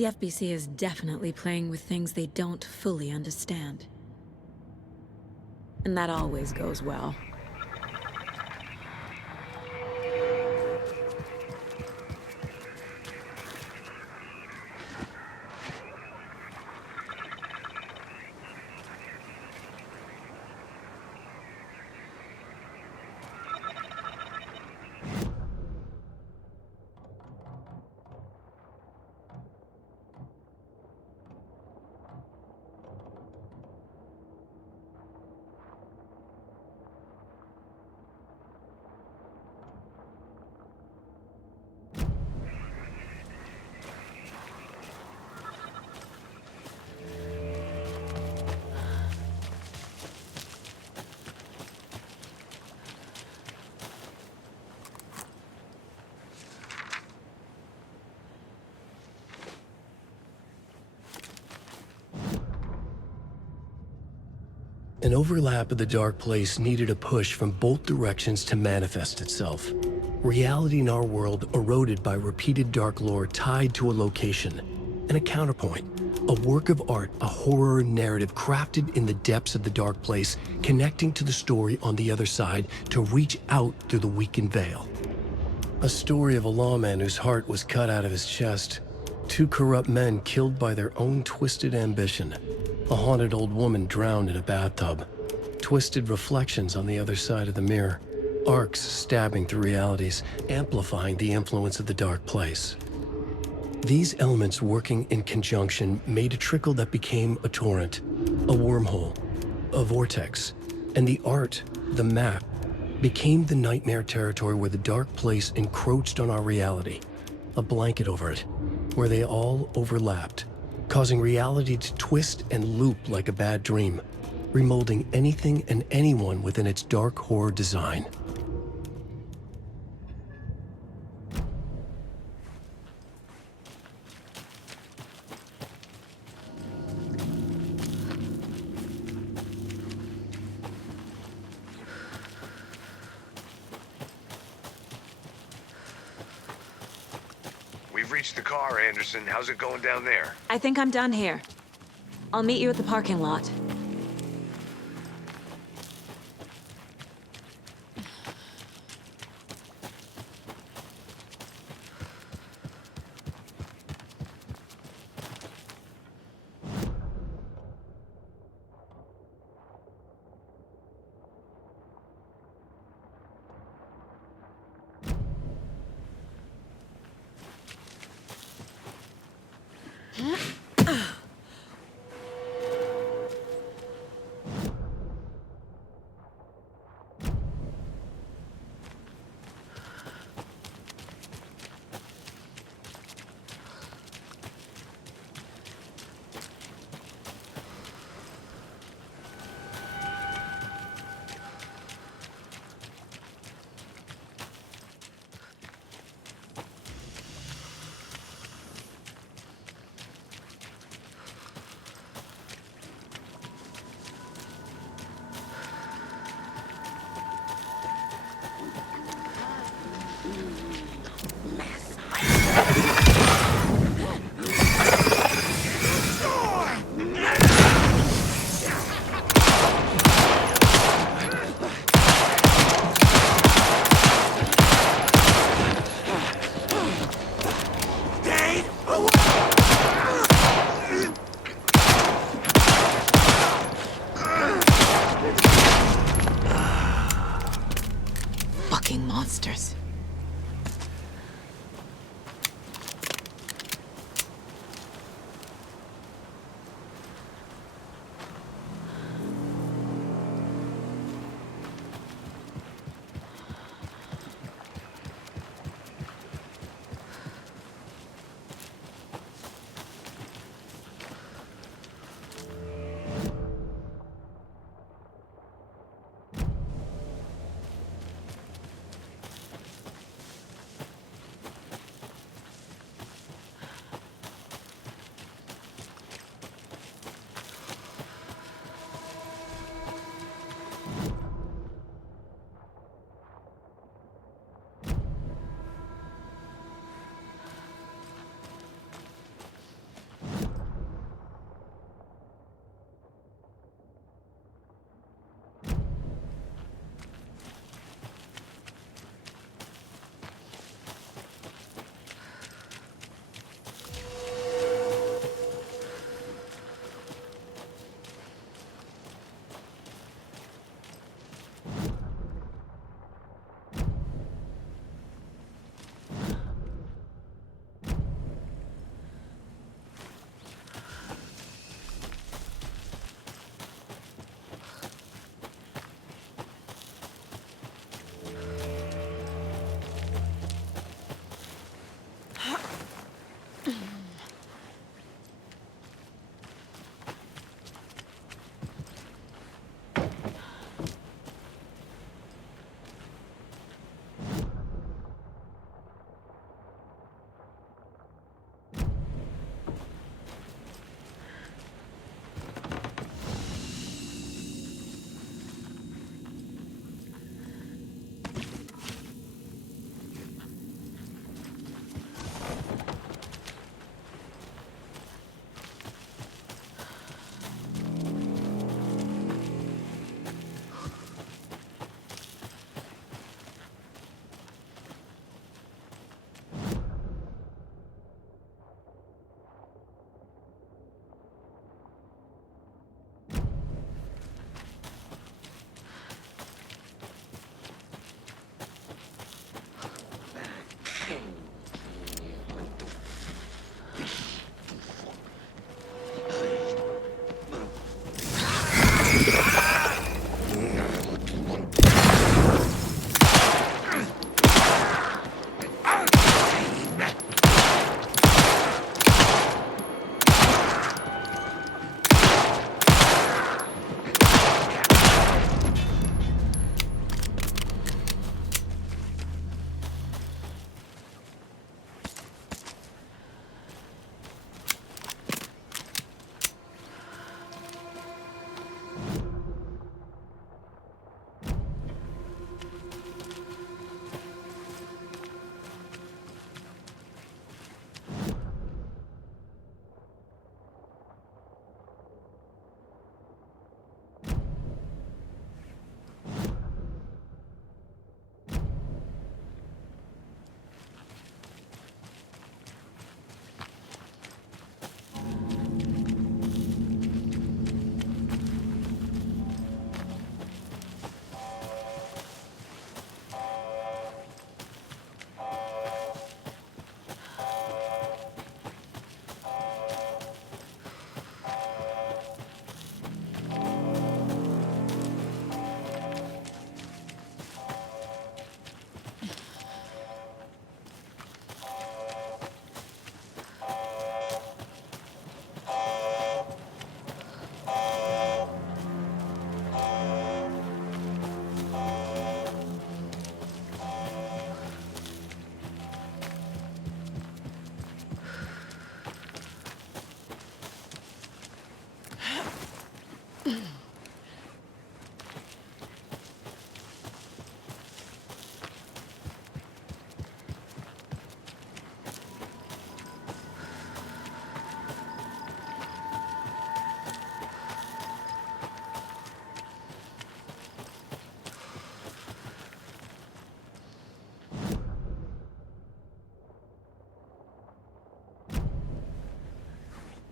The FBC is definitely playing with things they don't fully understand. And that always goes well. An overlap of the dark place needed a push from both directions to manifest itself. Reality in our world eroded by repeated dark lore tied to a location, and a counterpoint, a work of art, a horror narrative crafted in the depths of the dark place, connecting to the story on the other side to reach out through the weakened veil. A story of a lawman whose heart was cut out of his chest, two corrupt men killed by their own twisted ambition, a haunted old woman drowned in a bathtub, twisted reflections on the other side of the mirror, arcs stabbing through realities, amplifying the influence of the dark place. These elements working in conjunction made a trickle that became a torrent, a wormhole, a vortex, and the art, the map, became the nightmare territory where the dark place encroached on our reality, a blanket over it, where they all overlapped, causing reality to twist and loop like a bad dream, remolding anything and anyone within its dark horror design. We've reached the car, Anderson. How's it going down there? I think I'm done here. I'll meet you at the parking lot.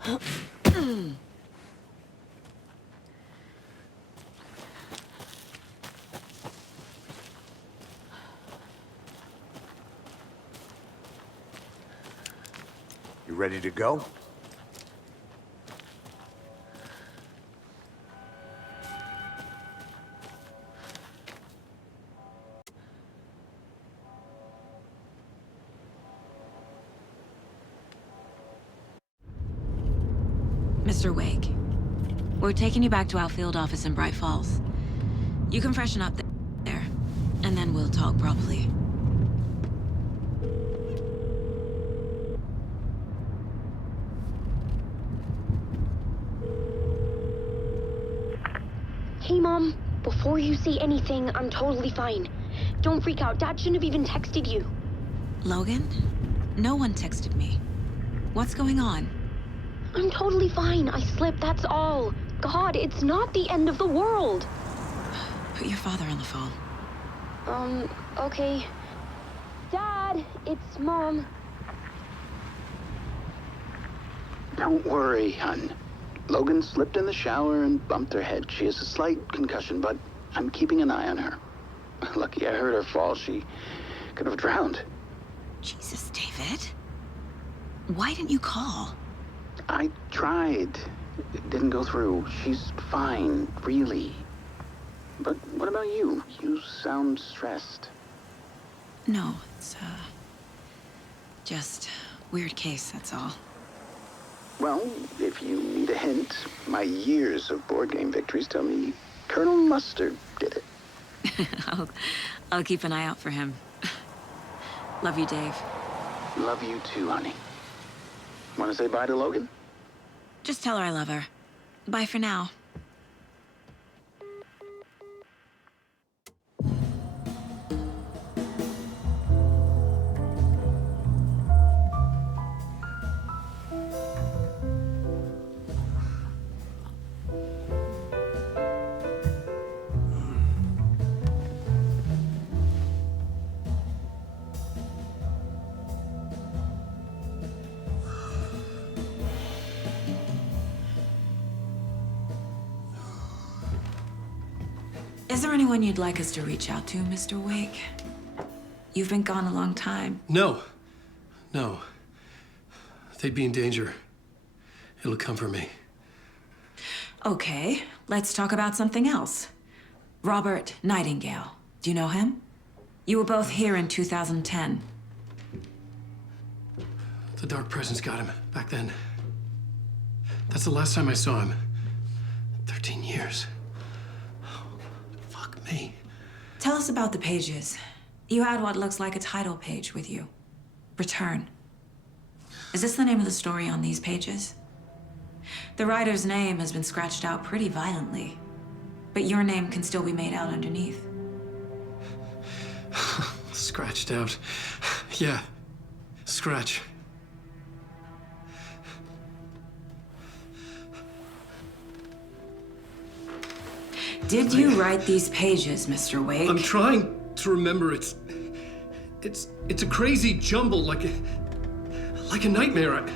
You ready to go? Mr. Wake, we're taking you back to our field office in Bright Falls. You can freshen up there, and then we'll talk properly. Hey, Mom. Before you say anything, I'm totally fine. Don't freak out. Dad shouldn't have even texted you. Logan? No one texted me. What's going on? I'm totally fine. I slipped, that's all. God, it's not the end of the world. Put your father on the phone. Okay. Dad, it's Mom. Don't worry, hon. Logan slipped in the shower and bumped her head. She has a slight concussion, but I'm keeping an eye on her. Lucky I heard her fall. She could have drowned. Jesus, David. Why didn't you call? I tried. It didn't go through. She's fine, really. But what about you? You sound stressed. No, it's, just weird case, that's all. Well, if you need a hint, my years of board game victories tell me Colonel Mustard did it. I'll keep an eye out for him. Love you, Dave. Love you too, honey. Want to say bye to Logan? Just tell her I love her. Bye for now. Is there anyone you'd like us to reach out to, Mr. Wake? You've been gone a long time. No. No. They'd be in danger. It'll come for me. Okay, let's talk about something else. Robert Nightingale. Do you know him? You were both here in 2010. The Dark Presence got him back then. That's the last time I saw him. 13 years. Fuck me. Tell us about the pages. You had what looks like a title page with you. Return. Is this the name of the story on these pages? The writer's name has been scratched out pretty violently, but your name can still be made out underneath. Scratched out. Yeah. Scratch. Did you write these pages, Mr. Wake? I'm trying to remember. It's a crazy jumble, like a nightmare.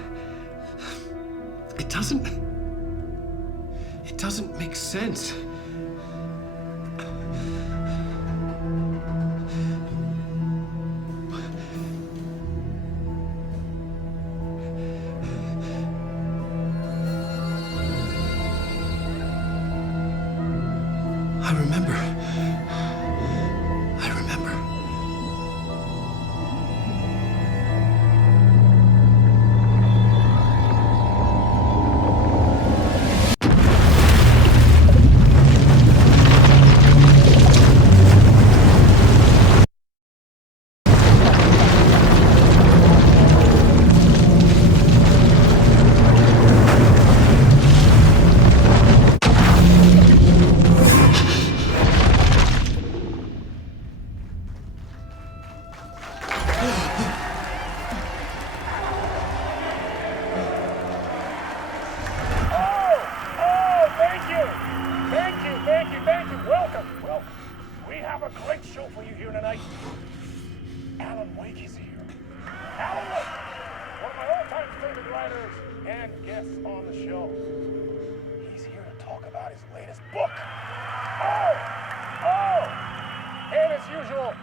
It doesn't make sense. I remember. guests on the show. He's here to talk about his latest book. Oh! And as usual,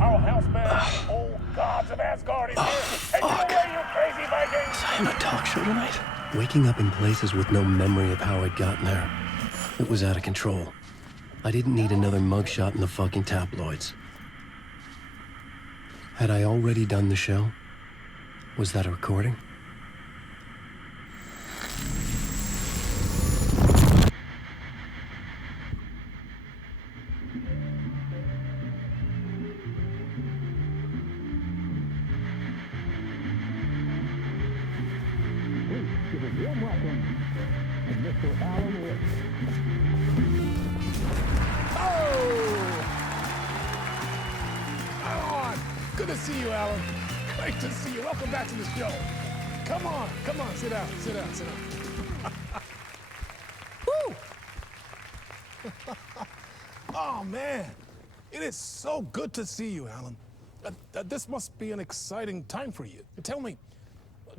our houseman, old gods of Asgard, is here. Take it away, you crazy Viking! Was I on a talk show tonight? Waking up in places with no memory of how I'd gotten there. It was out of control. I didn't need another mugshot in the fucking tabloids. Had I already done the show? Was that a recording? Good to see you, Alan. Great to see you. Welcome back to the show. Come on, sit down. Woo! Oh, man. It is so good to see you, Alan. This must be an exciting time for you. Tell me,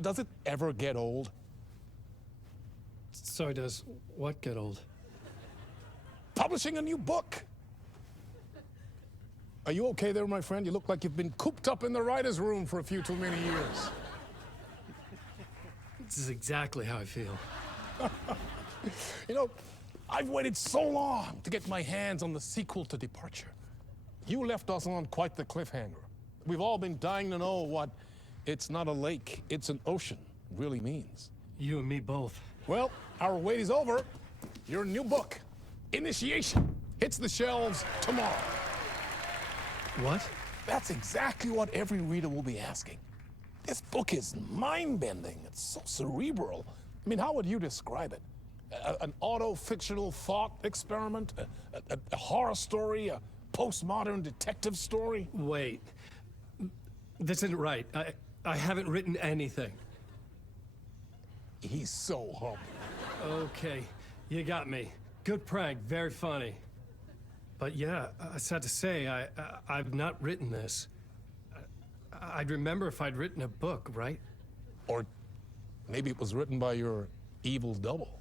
does it ever get old? Sorry, does what get old? Publishing a new book. Are you okay there, my friend? You look like you've been cooped up in the writer's room for a few too many years. This is exactly how I feel. You know, I've waited so long to get my hands on the sequel to Departure. You left us on quite the cliffhanger. We've all been dying to know what "it's not a lake, it's an ocean" really means. You and me both. Well, our wait is over. Your new book, Initiation, hits the shelves tomorrow. What? That's exactly what every reader will be asking. This book is mind-bending. It's so cerebral. I mean, how would you describe it? An auto-fictional thought experiment? A horror story? A postmodern detective story? Wait. This isn't right. I haven't written anything. He's so humble. Okay, you got me. Good prank, very funny. But yeah, sad to say, I've not written this. I'd remember if I'd written a book, right? Or maybe it was written by your evil double.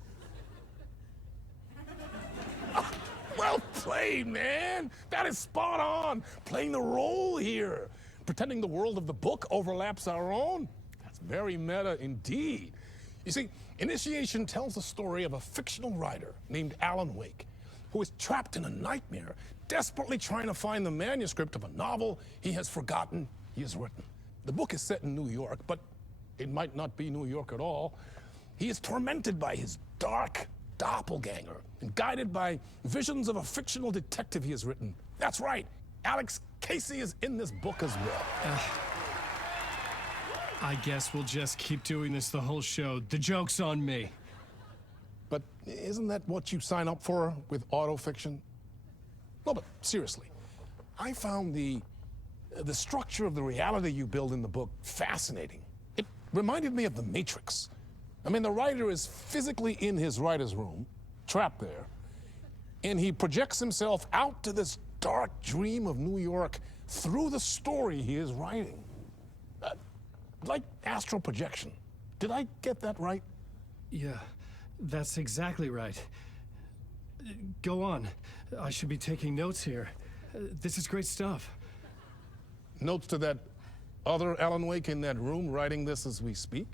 Well played, man! That is spot on! Playing the role here. Pretending the world of the book overlaps our own. That's very meta indeed. You see, Initiation tells the story of a fictional writer named Alan Wake, who is trapped in a nightmare, desperately trying to find the manuscript of a novel he has forgotten he has written. The book is set in New York, but it might not be New York at all. He is tormented by his dark doppelganger and guided by visions of a fictional detective he has written. That's right, Alex Casey is in this book as well. I guess we'll just keep doing this the whole show. The joke's on me. But isn't that what you sign up for with autofiction? No, but seriously, I found the structure of the reality you build in the book fascinating. It reminded me of The Matrix. I mean, the writer is physically in his writer's room, trapped there, and he projects himself out to this dark dream of New York through the story he is writing. Like astral projection. Did I get that right? Yeah, that's exactly right. Go on. I should be taking notes here. This is great stuff. Notes to that other Alan Wake in that room writing this as we speak?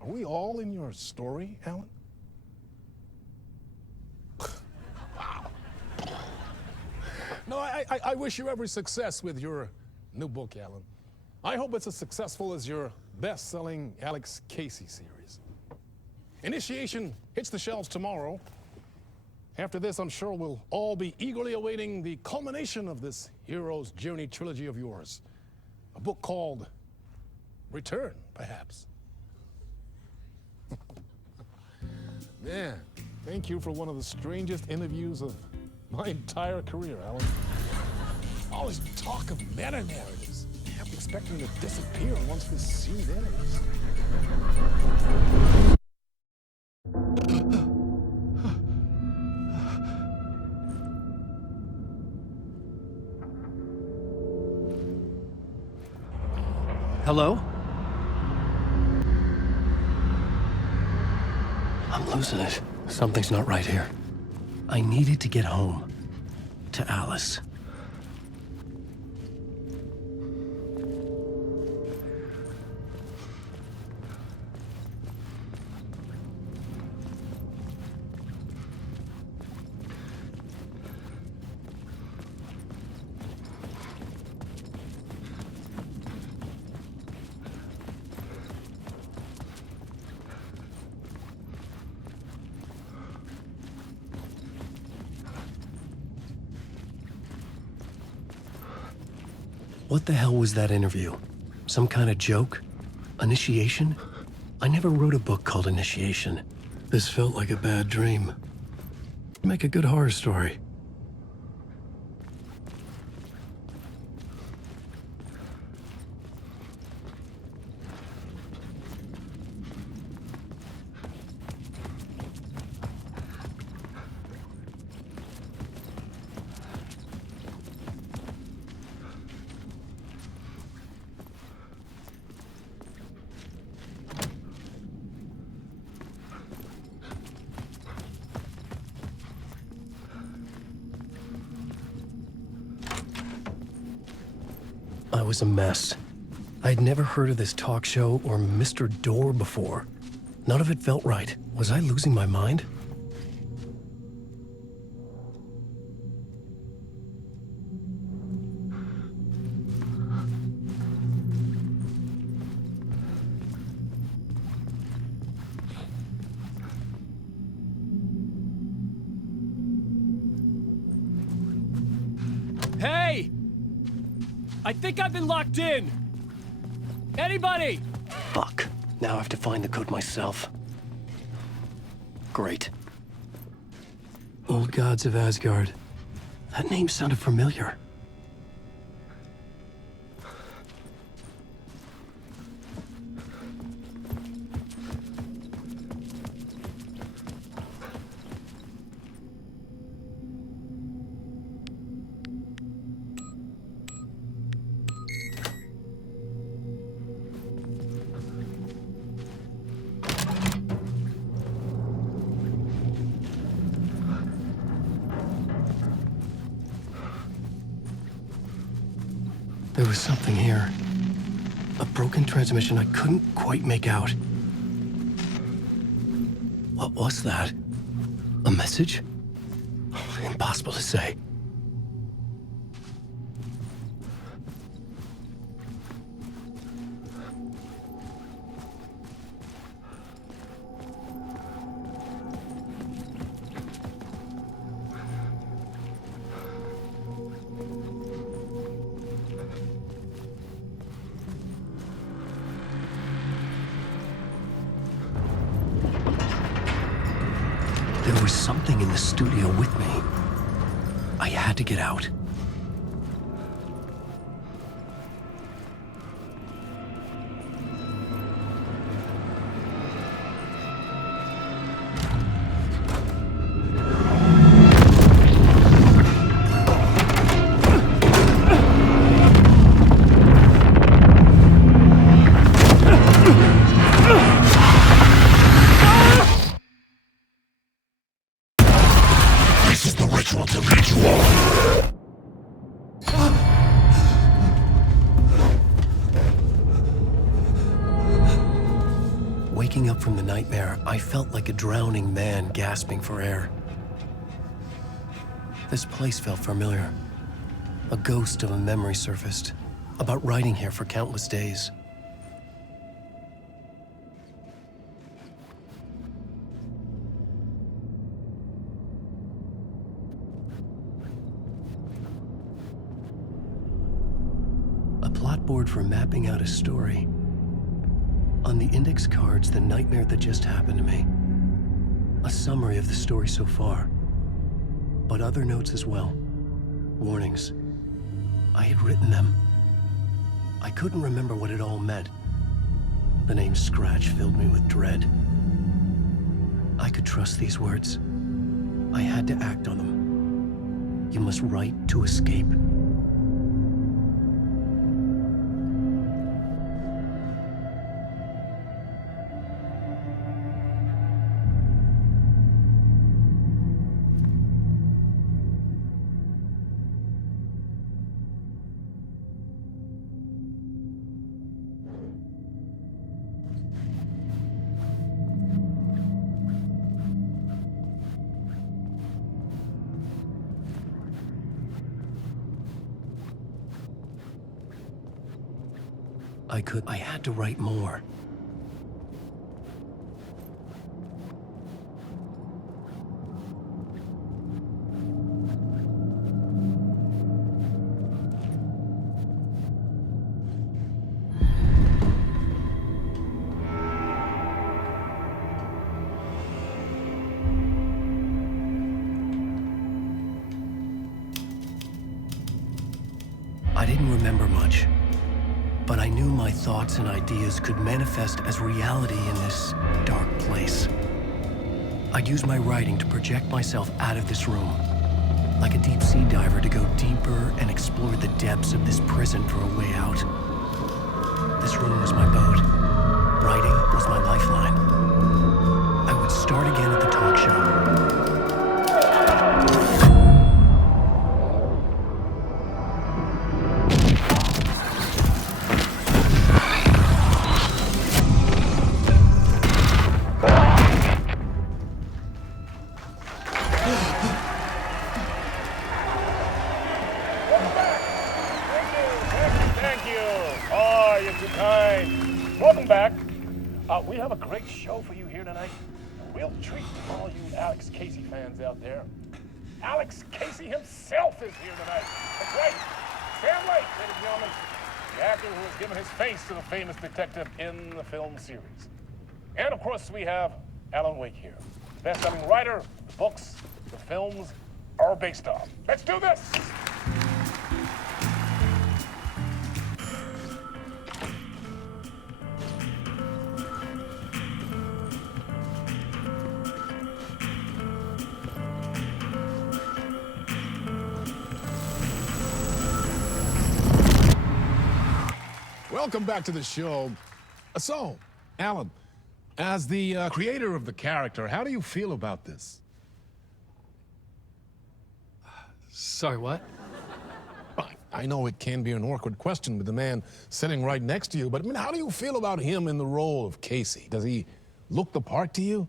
Are we all in your story, Alan? Wow. No, I wish you every success with your new book, Alan. I hope it's as successful as your best-selling Alex Casey series. Initiation hits the shelves tomorrow. After this, I'm sure we'll all be eagerly awaiting the culmination of this hero's journey trilogy of yours. A book called Return, perhaps. Man, thank you for one of the strangest interviews of my entire career, Alan. All this talk of meta-narratives. I'm expecting to disappear once this scene ends. Hello? I'm losing it. Something's not right here. I needed to get home. To Alice. What the hell was that interview? Some kind of joke? Initiation? I never wrote a book called Initiation. This felt like a bad dream. Make a good horror story. I was a mess. I'd never heard of this talk show or Mr. Door before. None of it felt right. Was I losing my mind? Hey! I think I've been locked in! Anybody? Fuck. Now I have to find the code myself. Great. Old Gods of Asgard. That name sounded familiar. There was something here. A broken transmission I couldn't quite make out. What was that? A message? Impossible to say. There was something in the studio with me. I had to get out. This is the ritual to lead you all. Waking up from the nightmare, I felt like a drowning man gasping for air. This place felt familiar. A ghost of a memory surfaced, about riding here for countless days. A plot board for mapping out a story. On the index cards, the nightmare that just happened to me. A summary of the story so far. But other notes as well. Warnings. I had written them. I couldn't remember what it all meant. The name Scratch filled me with dread. I could trust these words. I had to act on them. You must write to escape. I had to write more. I didn't remember much, but I knew my thoughts and ideas could manifest as reality in this dark place. I'd use my writing to project myself out of this room, like a deep sea diver to go deeper and explore the depths of this prison for a way out. This room was my boat. Writing was my lifeline. I would start again at the talk show. Thank you. Oh, you're too kind. Welcome back. We have a great show for you here tonight. A real treat for all you Alex Casey fans out there. Alex Casey himself is here tonight. That's right. Sam Lake, ladies and gentlemen. The actor who has given his face to the famous detective in the film series. And of course, we have Alan Wake here. Best-selling writer, the books, the films are based on. Let's do this! Welcome back to the show. So, Alan, as the creator of the character, how do you feel about this? Sorry, what? I know it can be an awkward question with the man sitting right next to you, but I mean, how do you feel about him in the role of Casey? Does he look the part to you?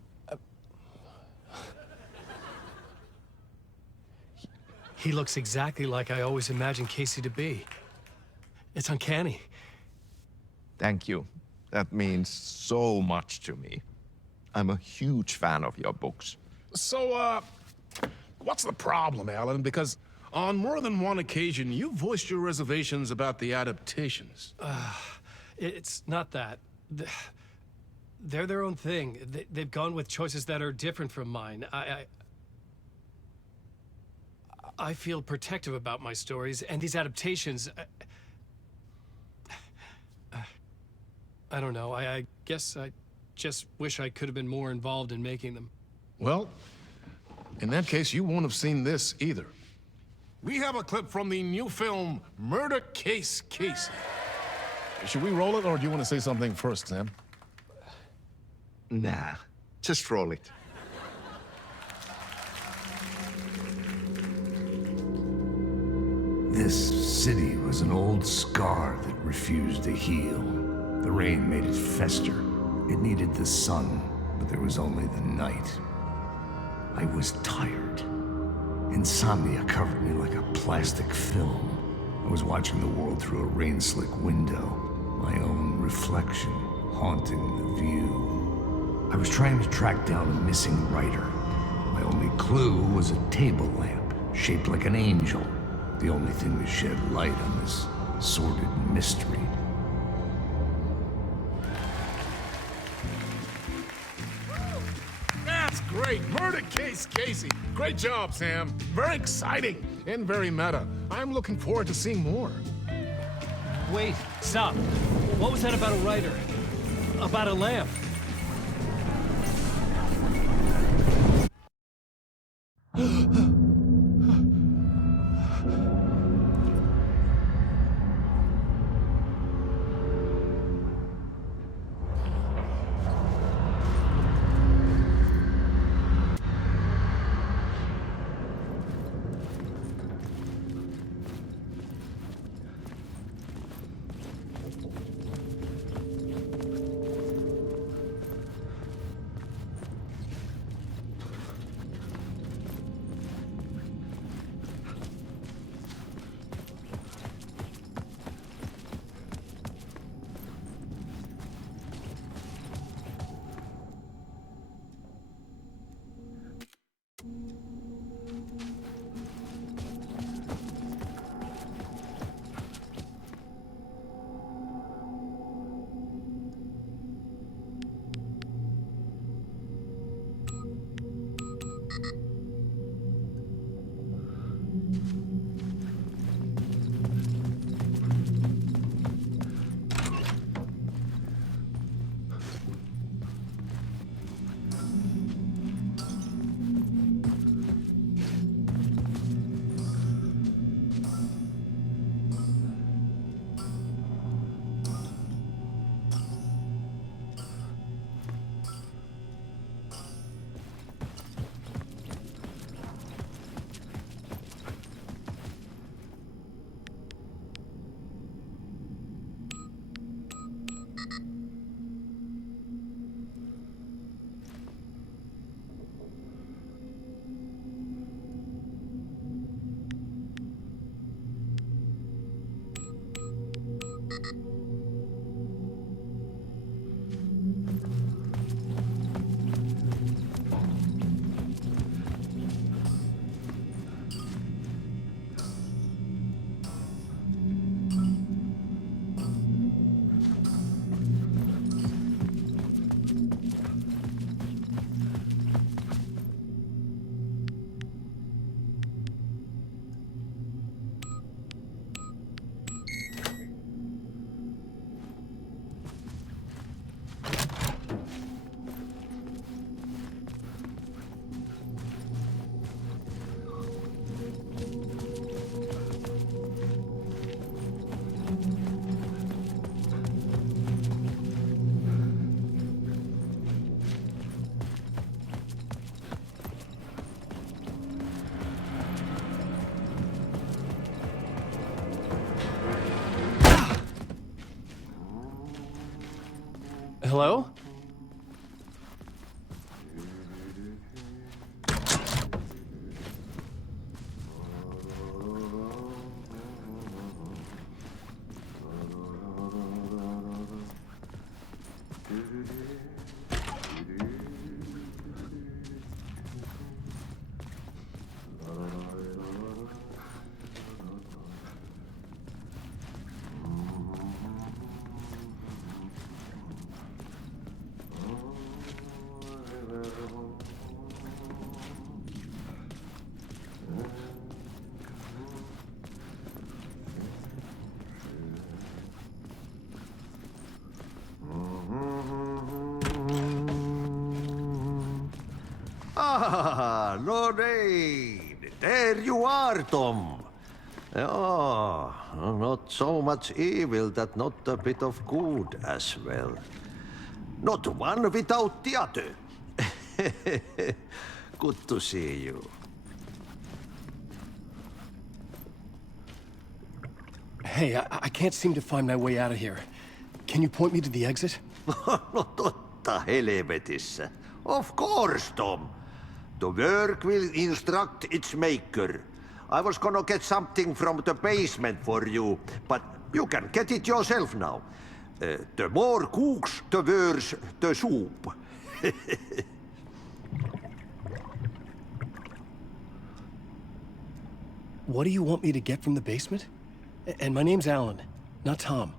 He looks exactly like I always imagined Casey to be. It's uncanny. Thank you. That means so much to me. I'm a huge fan of your books. So, what's the problem, Alan? Because on more than one occasion, you voiced your reservations about the adaptations. It's not that. They're their own thing. They've gone with choices that are different from mine. I feel protective about my stories, and these adaptations... I don't know. I guess I just wish I could have been more involved in making them. Well, in that case, you won't have seen this either. We have a clip from the new film, Murder Case Casey. Should we roll it, or do you want to say something first, Sam? Nah, just roll it. This city was an old scar that refused to heal. The rain made it fester. It needed the sun, but there was only the night. I was tired. Insomnia covered me like a plastic film. I was watching the world through a rain-slick window, my own reflection haunting the view. I was trying to track down a missing writer. My only clue was a table lamp, shaped like an angel, the only thing that shed light on this sordid mystery. That's great. Murder Case Casey. Great job, Sam. Very exciting and very meta. I'm looking forward to seeing more. Wait, stop. What was that about a writer? About a lamp? Hello? Ah, Lorraine! There you are, Tom. Oh, not so much evil that not a bit of good as well. Not one without the other. Good to see you. Hey, I can't seem to find my way out of here. Can you point me to the exit? No totta helvetissä. Of course, Tom. The work will instruct its maker. I was gonna get something from the basement for you, but you can get it yourself now. The more cooks, the worse the soup. What do you want me to get from the basement? And my name's Alan, not Tom.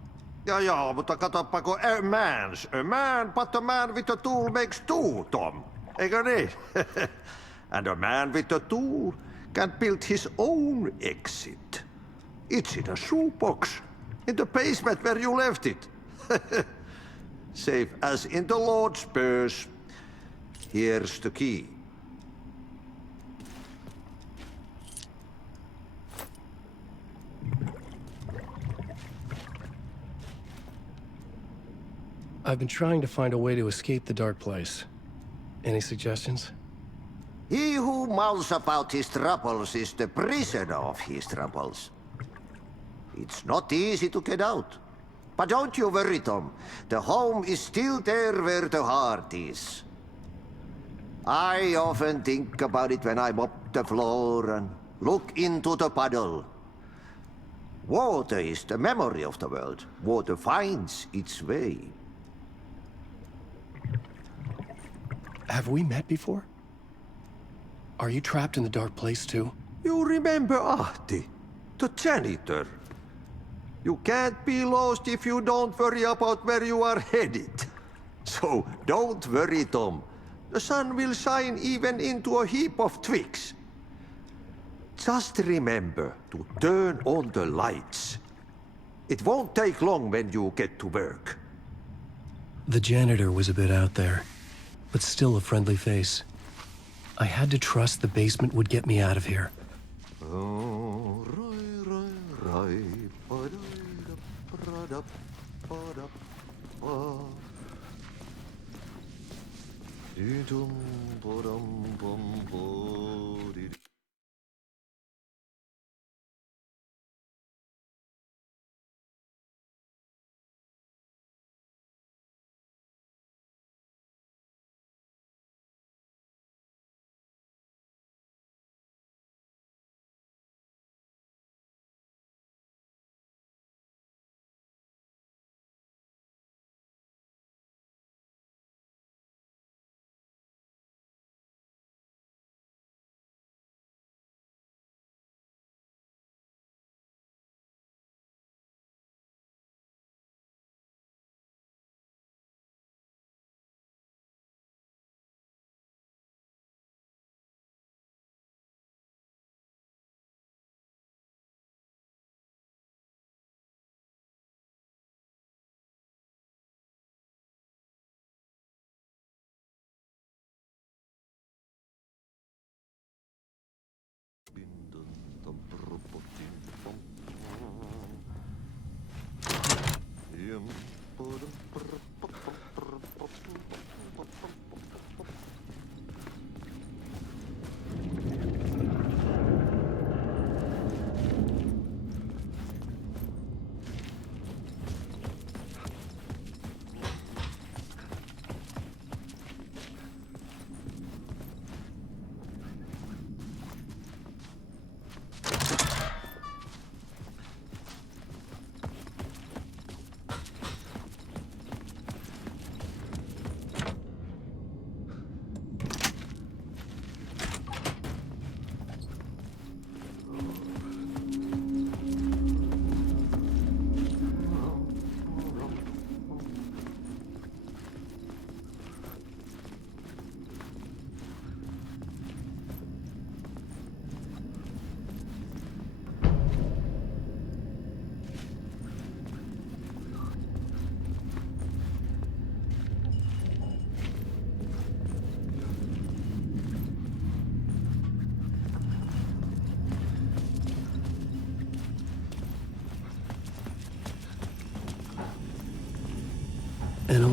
Ja, mutta katoppa kun a man, but a man with a tool makes two, Tom. Eikö niin? And a man with a tool can build his own exit. It's in a shoebox, in the basement where you left it. Safe as in the Lord's purse. Here's the key. I've been trying to find a way to escape the dark place. Any suggestions? He who mouths about his troubles is the prisoner of his troubles. It's not easy to get out. But don't you worry, Tom. The home is still there where the heart is. I often think about it when I mop the floor and look into the puddle. Water is the memory of the world. Water finds its way. Have we met before? Are you trapped in the dark place too? You remember Ahti, the janitor. You can't be lost if you don't worry about where you are headed. So don't worry, Tom. The sun will shine even into a heap of twigs. Just remember to turn on the lights. It won't take long when you get to work. The janitor was a bit out there, but still a friendly face. I had to trust the basement would get me out of here.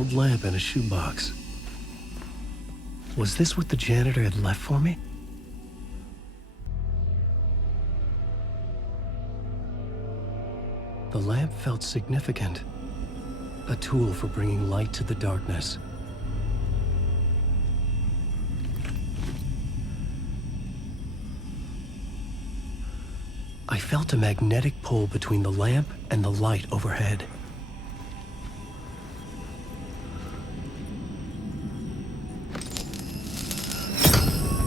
old lamp in a shoebox. Was this what the janitor had left for me? The lamp felt significant. A tool for bringing light to the darkness. I felt a magnetic pull between the lamp and the light overhead.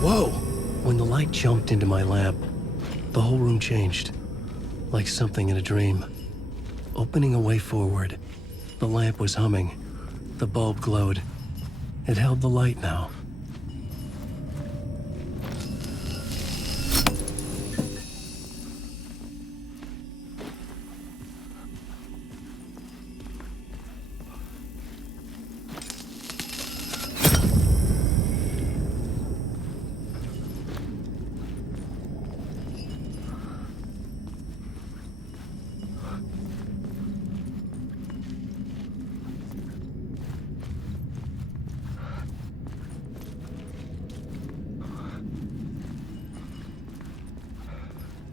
Whoa! When the light jumped into my lamp, the whole room changed, like something in a dream. Opening a way forward, the lamp was humming. The bulb glowed. It held the light now.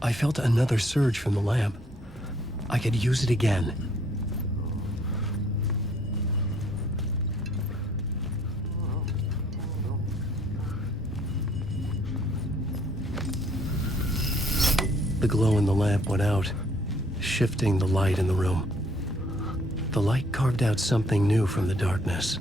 I felt another surge from the lamp. I could use it again. The glow in the lamp went out, shifting the light in the room. The light carved out something new from the darkness.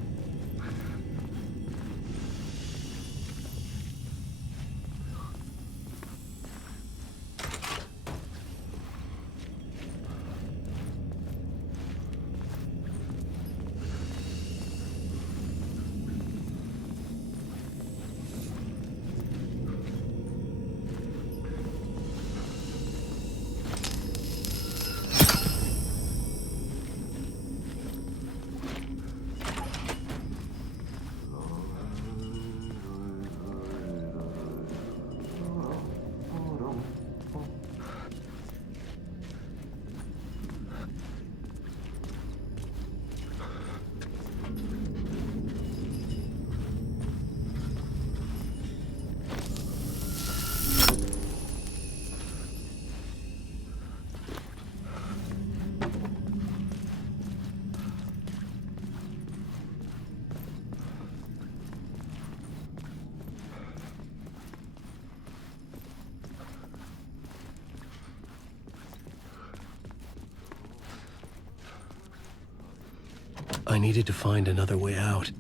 I needed to find another way out.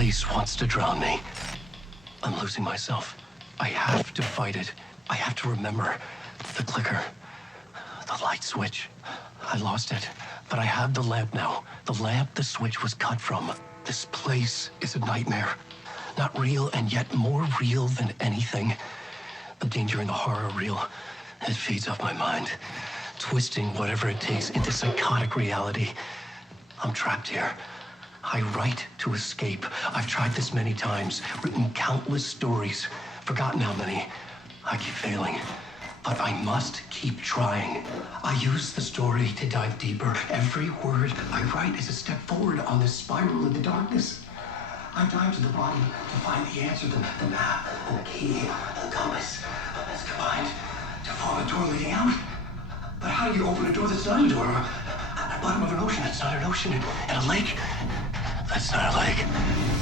place wants to drown me. I'm losing myself. I have to fight it. I have to remember the clicker, the light switch. I lost it, but I have the lamp now. The lamp the switch was cut from. This place is a nightmare. Not real, and yet more real than anything. The danger in the horror reel, it feeds off my mind, twisting whatever it takes into psychotic reality. I'm trapped here. I write to escape. I've tried this many times, written countless stories, forgotten how many. I keep failing, but I must keep trying. I use the story to dive deeper. Every word I write is a step forward on this spiral in the darkness. I dive to the bottom to find the answer, the map, and the key, and the compass. It's combined to form a door leading out. But how do you open a door that's not a door? At the bottom of an ocean that's not an ocean. And a lake that's not a lake.